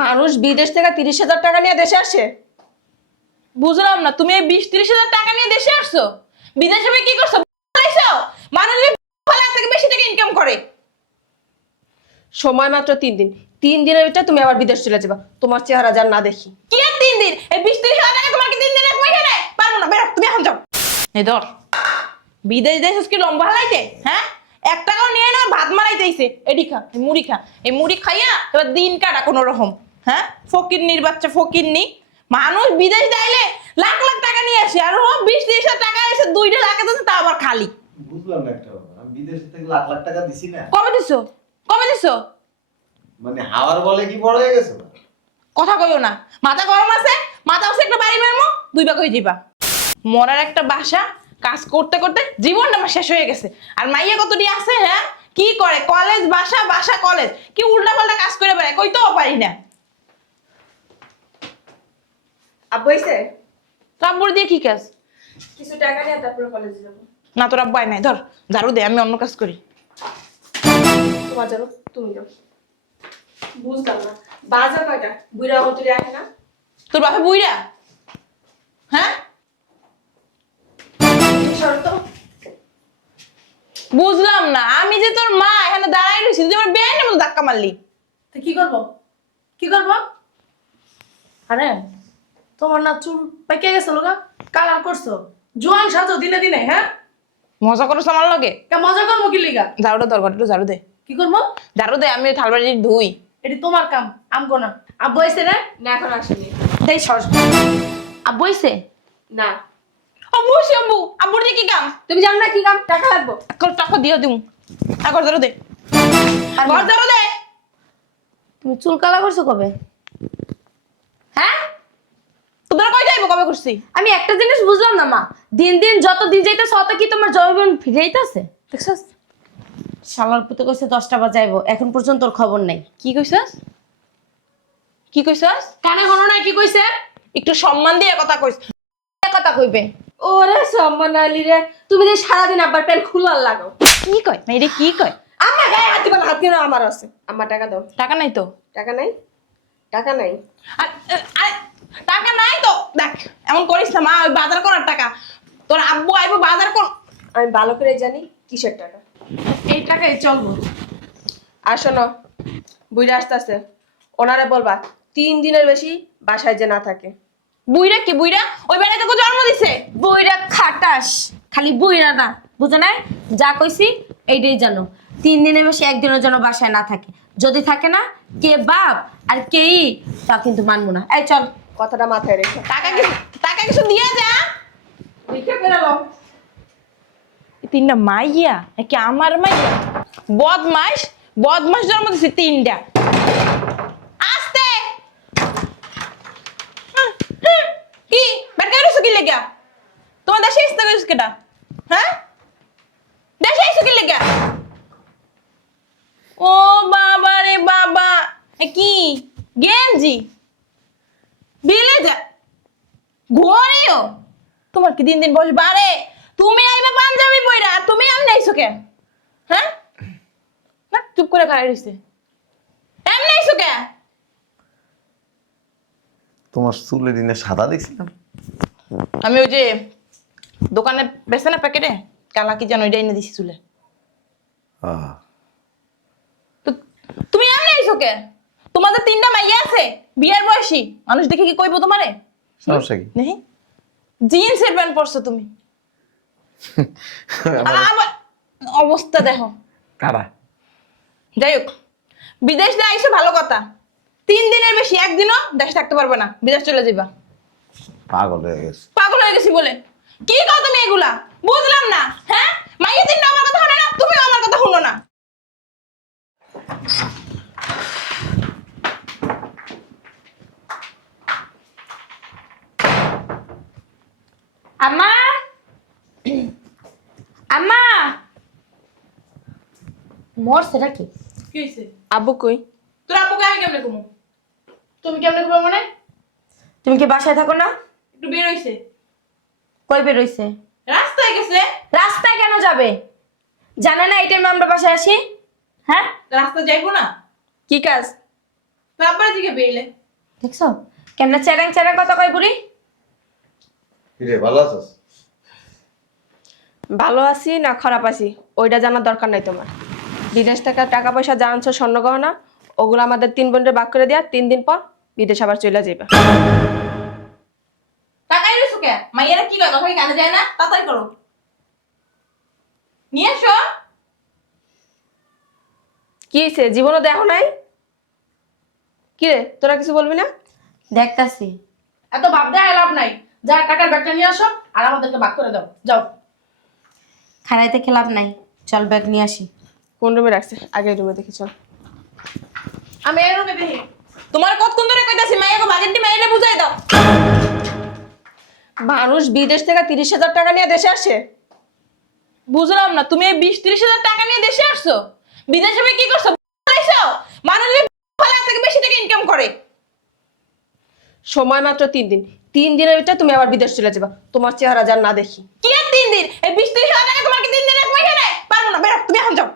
মানুষ বিদেশ থেকে 30,000 টাকা নিয়ে দেশে আসে। বুঝলাম না, তুমি এই 20-30 হাজার টাকা নিয়ে দেশে আসছো, বিদেশে কি করছো? মানুষ থেকে বেশি টাকা ইনকাম করে। সময় মাত্র 3 দিন, 3 দিনের ভিতরে তুমি আবার বিদেশ চলে যাবা। তোমার চেহারা যার না দেখি। কি আর 3 দিন? এই 20-30 হাজার টাকা তোমার কি 3 দিনে কমে গেলে? পারবো না, বেরো, তুমি এখন যাও। এই ধর, বিদেশ দেশ কি লম্বা হালাইতে? হ্যাঁ, 1 টাকাও নিয়ে না, ভাত মারাই যাইছে। এডি খা, এই মুড়ি খা, এই মুড়ি খাইয়া এবার দিন কাটা কোনো রকম। হ্যাঁ, ফকিরনির বাচ্চা, ফকিরনি। মানুষ বিদেশ যাইলে লাখ লাখ টাকা নিয়ে আসে, আর ও 20-30 হাজার টাকা এসে 2টা লাখ আছে, তা আবার খালি। বুঝলাম না একটা ব্যাপার, আমি বিদেশ থেকে লাখ লাখ টাকা দিছি না। কবে দিছো? কবে দিছো? মানে হাওয়ার বলে কি বড় হয়ে গেছে না? কথা কইও না, মাথা গরম আছে, মাথা হচ্ছে একটা বাড়ি মারমো, 2 ভাগ হয়ে যাবা। মরার একটা বাসা, কাজ করতে করতে জীবনটা আমার শেষ হয়ে গেছে। আর মাইয়া কতটি আছে? হ্যাঁ, কি করে? কলেজ বাসা, বাসা কলেজ, কি উল্টা পাল্টা কাজ করে বেড়ায়, কইতেও পারি না। আব্বু এসে তোর আব্বুর দিয়ে কি কাজ? কিছু টাকা নিয়ে তারপরে কলেজে যাবো। না, তোর আব্বাই নাই, ধর ঝাড়ু দে, আমি অন্য কাজ করি। তোমার যাবো, তুমি যাও। বুঝলাম না, বাজার কয়টা? বুড়া মতুরি আসে না? তোর বাপে বুইরা? হ্যাঁ, শর্ত বুঝলাম না, আমি যে তোর মা এখানে দাঁড়াই রয়েছি, তুই আমার বেআইনের মতো ধাক্কা মারলি। তো কি করবো? কি করবো? আরে তোমার না চুল পেকে গেছে লোকা, কালার করছো, জোয়ান সাজো দিনে দিনে। হ্যাঁ, মজা করো আমার লগে? কে মজা করবো কি লিগা? ঝাড়ুটা দরকার, একটু ঝাড়ু দে। কি করবো? ঝাড়ু দে, আমি থালবাড়ি ধুই। এটি তোমার কাম, আমগো না। আব্বু আইছে রে? না, এখন আসেনি। দেই সরস। আব্বু আইছে? না, অবশ্যই আব্বু, আব্বুর দিয়ে কি কাম? তুমি জানো না কি কাম? টাকা লাগবো। টাকা দিয়ে দিমু। ঘর ঝাড়ু দে, ঘর ঝাড়ু দে। তুমি চুল কালা করছো কবে? হ্যাঁ, তোদের কই যাইবো, কবে করছি? আমি একটা জিনিস বুঝলাম না মা, দিন দিন যত দিন যাইতেছে অত কি তোমার জৈবন ফিরে যাইতেছে? দেখছস, শালার পুতে কইছে 10টা বাজাইবো, এখন পর্যন্ত তোর খবর নাই। কি কইছস? কি কইছস? কানে হনো নাই কি কইছে? একটু সম্মান দিয়ে কথা কইস। কথা কইবে। ওরে সম্মান আলী রে, তুমি যে সারাদিন আব্বার প্যান্ট খুলার লাগাও। কি কয় মেয়েরে, কি কয়? আমার গায়ে হাত দিবা না, হাত কেন আমার আছে? আমার টাকা দাও। টাকা নাই তো? টাকা নাই? টাকা নাই? আর আরে, টাকা নাই তো? দেখ, এমন করিস না মা, ওই বাজার করার টাকা। তোর আব্বু আইবো বাজার কর। আমি ভালো করে জানি কিসের টাকা। এই টাকাই চলবো। আর শোনো, বুইরা আসতেছে, ওনারে বলবা 3 দিনের বেশি বাসায় যে না থাকে। বুইরা কি বুইরা? ওই বেড়ায় তোকে জন্ম দিছে। বইরা খাটাস, খালি বইরা না, বুঝো নাই? যা কইছি এইটাই জানো, 3 দিনের বেশি একদিনের জন্য বাসায় না থাকে। যদি থাকে না, কে বাপ আর কেই তা কিন্তু মানবো না। এই চল। কথাটা মাথায় রেখো। টাকা কিছু দিয়ে যা। ভিক্ষা করে নাও। এই 3টা মাইয়া নাকি আমার মাইয়া? বদমাস, বদমাস জন্ম দিছে 3টা। আস্তে কি বেটা রইছো কি লাগা? তোমার দেশে ইস্তা কইছ কেডা? হ্যাঁ, দেশে আইছো কি লাগা? ও বাবা রে বাবা, এ কি গেঞ্জি বিলে যা ঘোরিও? তোমার কি দিন দিন বয়স বাড়ে? তুমি আইবে পাঞ্জাবি পইরা, আর তুমি এমনি আইছো কেন? হ্যাঁ, না চুপ করে খাড়াই রইছে, এমনি আইছো কেন? তোমার চুলের দিনে সাদা দেখছিলাম। আমি ওই যে দোকানে বেছে না প্যাকেটে কালা কি জানো এটা এনে দিছি চুলে। তো তুমি এমনি আইছো কেন? তোমাদের 3টা মাইয়া আছে বিয়ের বয়সী, মানুষ দেখে কি কইবো তোমারে? সমস্যা কি? নেই, জিন্সের প্যান্ট পরছো তুমি। আবার অবস্থা দেখো। কারা? যাই হোক, বিদেশ দিয়ে আইসো ভালো কথা, 3 দিনের বেশি একদিনও দেশে থাকতে পারবে না, বিদেশ চলে যাবা। পাগল হয়ে গেছে। পাগল হয়ে গেছি বলে কি কও তুমি এগুলা? বুঝলাম না। হ্যাঁ, মাইয়া দিন আমার কথা শুনে না, তুমিও আমার কথা শুনো না। আম্মা, আম্মা, মরছে নাকি? কি হইছে? আব্বু কই? তোর আব্বুকে আমি কেমনে কমু? তুমি কেমনে কমু মানে? তুমি কি বাসায় থাকো না? একটু বের হইছে, কই বের হইছে? রাস্তায় গেছে। রাস্তায় কেন যাবে? জানে না এই টাইমে আমরা বাসায় আসি? হ্যাঁ, রাস্তা যাইবো না? কি কাজ? তারপরে দিকে বেইলে দেখছো কেমনে চ্যারাং চ্যারাং কথা কয় বুড়ি? কিরে ভালো আছিস? ভালো আছি না খারাপ আছি ওইটা জানার দরকার নাই তোমার। বিদেশ থেকে টাকা পয়সা যা আনছো স্বর্ণ গহনা ওগুলো আমাদের 3 বোনের ভাগ করে দেয়া, 3 দিন পর বিদেশ আবার চলে যাইবা। টাকাই রইছো কে? মাইয়ারা কি কয় কথা কি কানে যায় না? তাড়াতাড়ি করো। নিয়ে এসো। কি হয়েছে জীবনও দেখো নাই? কি রে তোরা কিছু বলবি না? দেখতাছি। এত ভাব দেয় লাভ নাই। যা টাকার ব্যাগটা নিয়ে আসো আর আমাদেরকে ভাগ করে দাও। যাও। খাড়াইতে খেলাপ নাই, চল ব্যাগ নিয়ে আসি। কোন রুমে রাখছে? আগে রুমে দেখি চল। আমি এই রুমে দেখি। তোমার কতক্ষণ ধরে কইতাছি মাইয়াকে বাগেরটি মাইয়ারে বুঝাই দাও। মানুষ বিদেশ থেকে 30,000 টাকা নিয়ে দেশে আসে। বুঝলাম না তুমি এই 20-30 হাজার টাকা নিয়ে দেশে আসছো? বিদেশে ভাই কি করছো? পালাইছো? মানুষ যে ভালো থেকে বেশি টাকা ইনকাম করে। সময় মাত্র 3 দিন। 3 দিনের ভিতরে তুমি আবার বিদেশ চলে যাবা। তোমার চেহারা যার না দেখি। কি আর 3 দিন? এই 20-30 হাজার টাকা তোমার কি 3 দিনে কমাই খেলে? পারবো না, বেরো তুমি এখন যাও।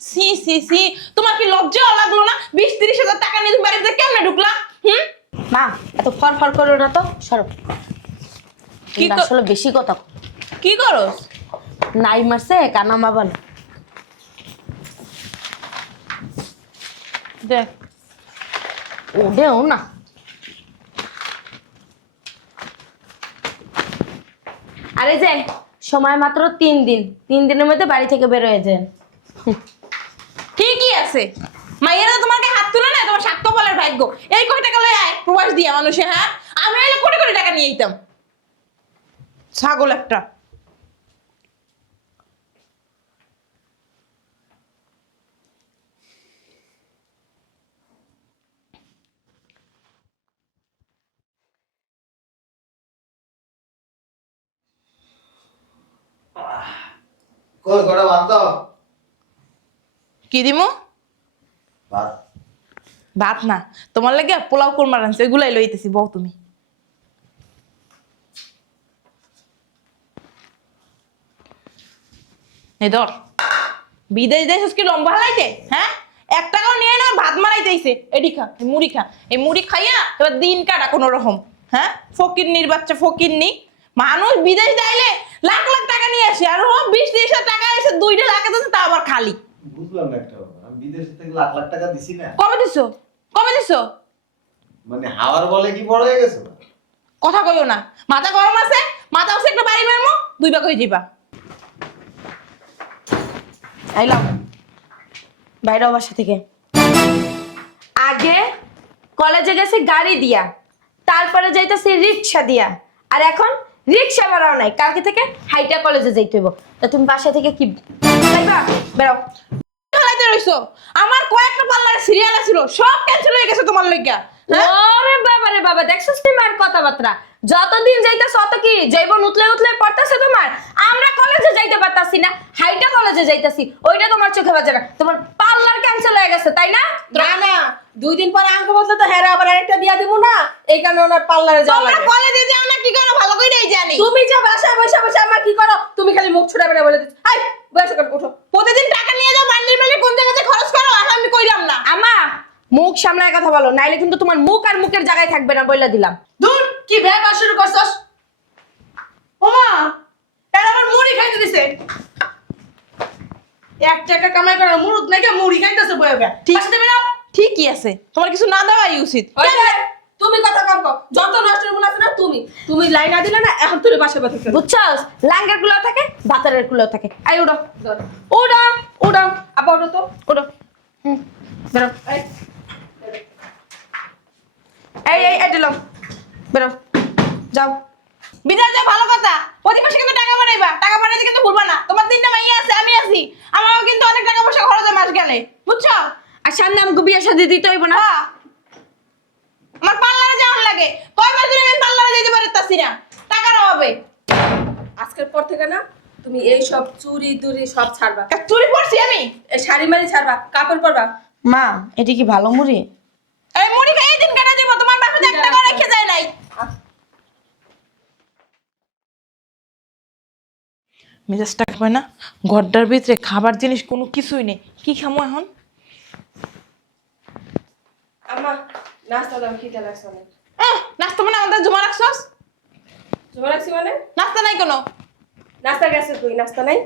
সি সি সি তোমার কি লজ্জা লাগলো না? 20-30 হাজার টাকা নিয়ে তুমি বাড়িতে কেমনে ঢুকলা? মা এত ফর করো না তো, সরো। কি কিন্তু আসলে বেশি কথা কও। কি করো? নাই মারছে কানা মা বলে। দেখ ওদেও না। আরে যে সময় মাত্র 3 দিন, 3 দিনের মধ্যে বাড়ি থেকে বের হয়ে যান। ঠিকই আছে। মাইয়েরা তোমাকে হাত তুলে না, তোমার সাত কপালের ভাগ্য। এই কয় টাকা লয় আয় প্রবাস দিয়ে মানুষে, হ্যাঁ? আমি এলে কোটি কোটি টাকা নিয়ে যেতাম। ছাগল একটা। কই কটা ভাত দাও। কি দিমু? ভাত। ভাত না, তোমার লাগে পোলাও কোরমা রানছে, ওইগুলাই লইতেছি। বউ তুমি। এই ধর, বিদেশ দেশ কি লম্বা হালাইতে, হ্যাঁ? 1 টাকাও নিয়ে না, ভাত মারাইতেইছে। এডি খা, এই মুড়ি খা। এই মুড়ি খাইয়া এবার দিন কাটা কোনো রকম, হ্যাঁ? ফকিরনির বাচ্চা ফকিরনি। মানুষ বিদেশ যাইলে লাখ লাখ টাকা নিয়ে আসে, আর ও 20-30 হাজার টাকা এসে 2টা লাখ আছে, তা আবার খালি। বুঝলাম না একটা ব্যাপার। আমি বিদেশ থেকে লাখ লাখ টাকা দিছি না। কবে দিছো? কবে দিছো? মানে হাওয়ার বলে কি বড় হয়ে গেছে? কথা কইও না। মাথা গরম আছে? মাথা আছে একটা বাড়ি মারমু, 2 ভাগ হয়ে যাবা। আইলাম বাইরে বাসা থেকে। আগে কলেজে গেছি গাড়ি দিয়া, তারপরে যাইতেছি রিক্সা দিয়া, আর এখন রিক্সা ভাড়াও নাই। কালকে থেকে হাইটা কলেজে যাইতে হইব। তা তুমি বাসা থেকে কি যাইবা? বেরো। হালাইতে রইছো। আমার কয়েকটা পার্লার সিরিয়াল ছিল, সব ক্যান্সেল হয়ে গেছে তোমার লইগা। ওরে বাবা রে বাবা, দেখছস তুমি আর কথাবার্তা। যতদিন যাইতাছ অত কি জৈবন উতলে উতলে পড়তাছে তোমার। আমরা কলেজে যাইতে পারতাছি না, হাইটা কলেজে যাইতাছি, ওইটা তোমার চোখে বাজে না। তোমার পার্লার ক্যান্সেল হয়ে গেছে, তাই না? না না 2 দিন পরে আঙ্ক বলতে তো হ্যাঁ আবার আরেকটা বিয়া দিব না, এই কারণে ওনার পার্লারে যাওয়া তোমরা লাগে। কলেজে যাও না কি করো ভালো কইরাই জানি। তুমি যে বাসায় বসে বসে আমার কি করো? তুমি খালি মুখ ছুটাবে না বলে দিচ্ছ। আই বসে কর উঠো। প্রতিদিন টাকা নিয়ে যাও, বান্ডিল বান্ডিল কোন জায়গাতে খরচ করো, আর আমি কইলাম না। আমা মুখ সামলায় কথা বলো, নাইলে কিন্তু তোমার মুখ আর মুখের জায়গায় থাকবে না, বইলা দিলাম। দূর কি ভেবা শুরু করছস? ওমা এর আবার মুড়ি খাইতে দিছে। 1 টাকা কামাই করার মুরুদ নাকি মুড়ি খাইতেছে বয়ে বয়ে। ঠিক ঠিক আছে বেরো। ঠিকই আছে, তোমার কিছু না দেওয়াই উচিত। ওই যে, তুমি কথা কম কও। যত নষ্ট গুলো আছে না তুমি লাইন না দিলে না, এখন তুই বাসা বাসা খেলো। বুঝছস? লাঙ্গের গুলো থাকে, বাতারের গুলো থাকে। আই উড়ো ওডা ওডা আপা ওডা তো ওডা। বেরো। এই এই এই এডিলো বেরো, যাও। বিদেশ যা ভালো কথা, প্রতি মাসে কিন্তু টাকা বাড়াইবা, টাকা বাড়াইতে কিন্তু ভুলবা না। তোমার 3টা মাইয়া আছে, আমি আছি, আমারও কিন্তু অনেক টাকা পয়সা খরচ হয় মাস গেলে, বুঝছো? আর সামনে আমাকে বিয়ে শাদী দিতে হইব না। হ্যাঁ, আমার পার্লারে যাওয়ার লাগে, কয়বার দিন আমি পার্লারে যেতে পারতাছি না, টাকার অভাবে। আজকের পর থেকে না তুমি এই সব চুরি দুরি সব ছাড়বা। চুরি করছি আমি? এই শাড়ি মারি ছাড়বা, কাপড় পরবা। মা এটি কি ভালো মুড়ি? এই মুড়ি খাই দিন কেটে দিব, তোমার বাসাতে 1 টাকা রেখে যায় নাই। মেজাজটা হয় না, ঘরটার ভিতরে খাবার জিনিস কোনো কিছুই নেই, কি খামো এখন? আম্মা নাস্তা দাও, খিদে লাগছে অনেক। নাস্তা মানে আমাদের জমা রাখছস? জমা রাখছি মানে? নাস্তা নাই কোনো? নাস্তা গেছে তুই, নাস্তা নাই?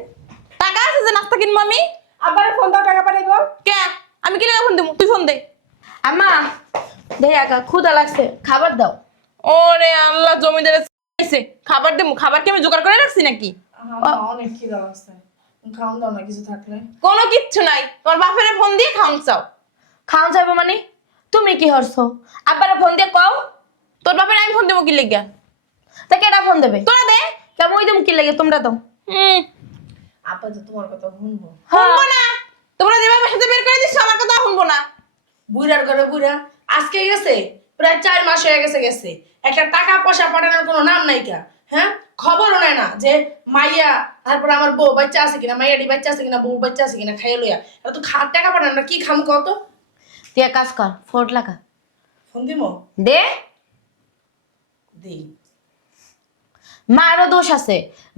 টাকা আছে যে নাস্তা কিনবো আমি? আবার ফোন দাও, টাকা পাঠাইবো। কে? আমি কি লাগা ফোন দেবো? তুই ফোন দে। আম্মা দেখ একা ক্ষুধা লাগছে, খাবার দাও। ওরে আল্লাহ, জমিদারের চাইছে খাবার দেবো। খাবার কি আমি জোগাড় করে রাখছি নাকি? অনেক খিদা লাগছে, খাওন দাও না কিছু থাকলে। কোনো কিচ্ছু নাই, তোমার বাপের ফোন দিয়ে খাওন চাও। খাওয়া যাবো মানে? তুমি কি হরছো? আব্বারা ফোন দিয়ে কও। তোর বাপের আমি ফোন দেবো কি লেগা? তা কেডা ফোন দেবে? তোরা দে। কেমন ওই দিম কি লাগে তোমরা দাও। আপা তো তোমার কথা শুনবো। শুনবো না। তোমরা যেভাবে সাথে বের করে দিচ্ছ আমার কথা শুনবো না। বুড়ার ঘরে বুড়া আজকে গেছে, প্রায় 4 মাস হয়ে গেছে। একটা টাকা পয়সা পাঠানোর কোনো নাম নাই কা। হ্যাঁ, খবরও নেয় না যে মাইয়া, তারপর আমার বউ বাচ্চা আছে কিনা, মাইয়াডি বাচ্চা আছে কিনা, বউ বাচ্চা আছে কিনা, খাইয়ে লইয়া। এটা তো টাকা পাঠানো না, কি খাম কত? তুই এক কাজ কর, ফোর্ট লাগা ফোন দিমো দে। দিই। মারও দোষ আছে।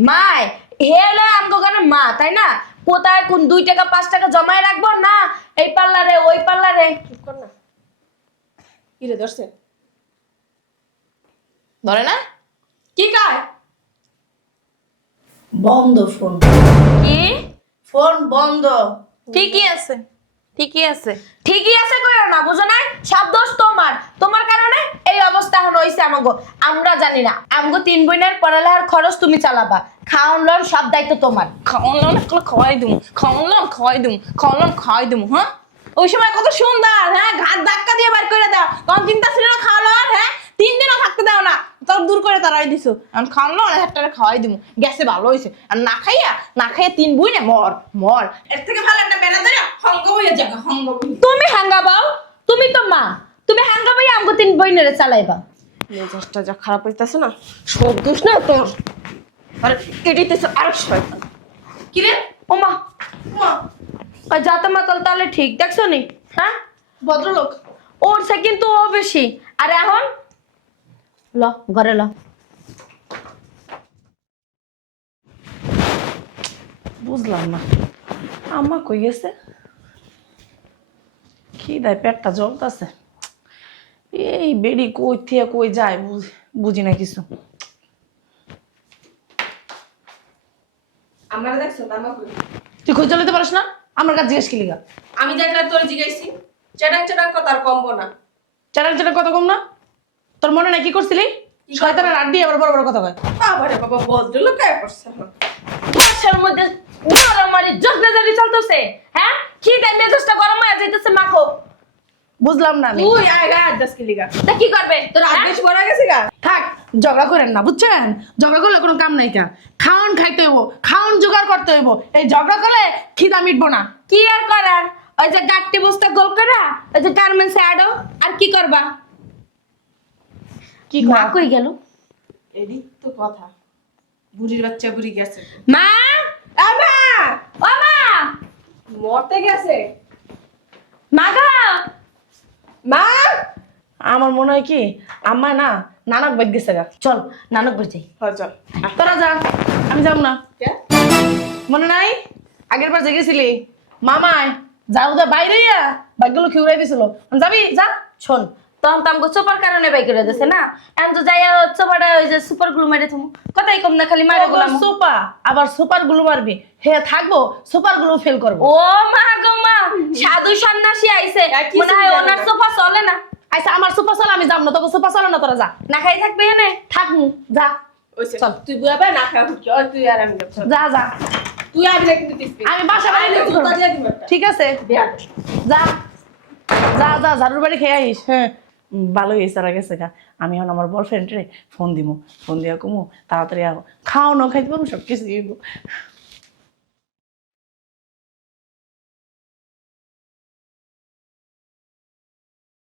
মায় হেলে আমগো গানে মা, তাই না? কোথায় কোন 2 টাকা 5 টাকা জমায় রাখবো না এই পাল্লারে ওই পাল্লারে। চুপ কর না। কি রে ধরছে? ধরে না? কি কাজ? বন্ধ ফোন, কি ফোন বন্ধ। ঠিকই আছে, ঠিকই আছে। ঠিকই আছে কইরো না, বুঝো না? সব দোষ তোমার, তোমার কারণে এই অবস্থা এখন হইছে আমাগো। আমরা জানি না, আমগো 3 বোনের পড়ালেখার খরচ তুমি চালাবা, খাওন লন সব দায়িত্ব তোমার। খাওয়ান লোন খাওয়াই দিমু, খাওয়ান লোন খাওয়াই দিমু, খাওয়ান লোন খাওয়াই দিমু। হ্যাঁ, ওই সময় কত সুন্দর, হ্যাঁ, ঘাট ধাক্কা দিয়ে বাইর করে দাও। তখন চিন্তা ছিল না খাওয়া লন, হ্যাঁ, 3 দিনও থাকতে দাও না, তোর দূর করে তারাই দিছো। আমি খাওয়ান লোন একটা খাওয়াই দিমু, গেছে ভালো হয়েছে। আর না খাইয়া 3 বুই না মর মর। এর থেকে ভালো একটা বেড়া ধরে হঙ্গ হইয়া যাবে, হঙ্গ হইয়া। তুমি হাঙ্গাবাও, তুমি তো মা, তুমি হাঙ্গাবাই আমগো 3 বোনেরে চালাইবা। মেজাজটা যা খারাপ হইতাছে না, সব দোষ না তোর। আর এটাইতেছে আরেক শয়তান। কি রে? ও মা, আর যাতে মাতাল তাহলে ঠিক দেখছো নি? হ্যাঁ, ভদ্রলোক ওর সে কিন্তু ও বেশি। আর এখন ল ঘরে ল। বুঝলাম না, আম্মা কই গেছে? কি দেয়, পেটটা জ্বলতেছে। এই বেড়ি কই থেকে কই যায় বুঝি না কিছু। আমরা দেখছো তামা কই? তুই খোঁজ চালাতে পারিস না? আমার কাছে জিজ্ঞেস কি লিগা? আমি দেখলে তোর জিগাইছি, চেটাং চেটাং কথা আর কমবো না। চ্যানেল চ্যানেল কত কম না? তোর মনে নাই কি করছিলি? শয়তানের আড্ডি আবার বড় বড় কথা কয়। বাবারে বাবা, ভদ্রলোক আয় পড়ছে। বাসার মধ্যে মারামারি জগদাজারি চলতেছে। হ্যাঁ, কি দেয় মেজাজটা গরম হয়ে যাইতেছে মাখো। বুঝলাম না আমি। তুই আয় গা আদাস কি লিগা? তা কি করবে? তোর আদেশ করা গেছে গা? থাক, ঝগড়া করেন না, বুঝছেন? ঝগড়া করলে কোনো কাম নাই কা। খাওন খাইতে হইব, খাওন জোগাড় করতে হইব। এই ঝগড়া করলে খিদা মিটবো না। কি আর করার? ওই যে গাট্টি বস্তা গোল করা, ওই যে গার্মেন্টসে আডো, আর কি করবা? কি মা কই গেল? এডি তো কথা। বুড়ির বাচ্চা বুড়ি গেছে। মা, আমা ও মা, মরতে গেছে। মা গো, মা, আমার মনে হয় কি আম্মা না নানক বাইক গেছে গা। চল নানক বাড়ি যাই। হয় চল। তোরা যা, আমি যাব না। কে? মনে নাই আগের বার যে গেছিলি মামায় যাও যা বাইরে বাইকগুলো খিউরাই দিছিল, যাবি যা। শোন, তখন তো আমাকে চোপার কারণে বাই করে দিছে না, এখন তো যাই চোপাটা ওই যে সুপার গ্লু মেরে তুমি কথাই কম না, খালি মারে গুলাম। সোপা আবার সুপার গুলো মারবি, হে থাকবো সুপার গুলো ফেল করবো। ও মা গো মা, সাধু সন্ন্যাসী আইছে, কি মনে হয় সুবিধা ওনার না? সোফা চলে না। আচ্ছা আমার সুপার চল, আমি যাব না, তোকে সুপার চলে না, তোরা যা। না খাই থাকবে এনে। থাকমু যা, ওইছে চল। তুই বুয়াবে না খাও কি? ওই তুই আর আমি যাব। যা যা। তুই আর না কিন্তু দিস। আমি বাসা বাড়ি দেখবো। জুতা দিয়ে দিব একটা। ঠিক আছে বিয়া। যা যা যা, ঝাড়ুর বাড়ি খেয়ে আইস। হ্যাঁ, ভালো হয়েছে আর গেছে গা। আমি এখন আমার বয়ফ্রেন্ডরে ফোন দিব, ফোন দিয়া কমু তাড়াতাড়ি আও, খাও না খাইতে পারবো সব কিছু দিব।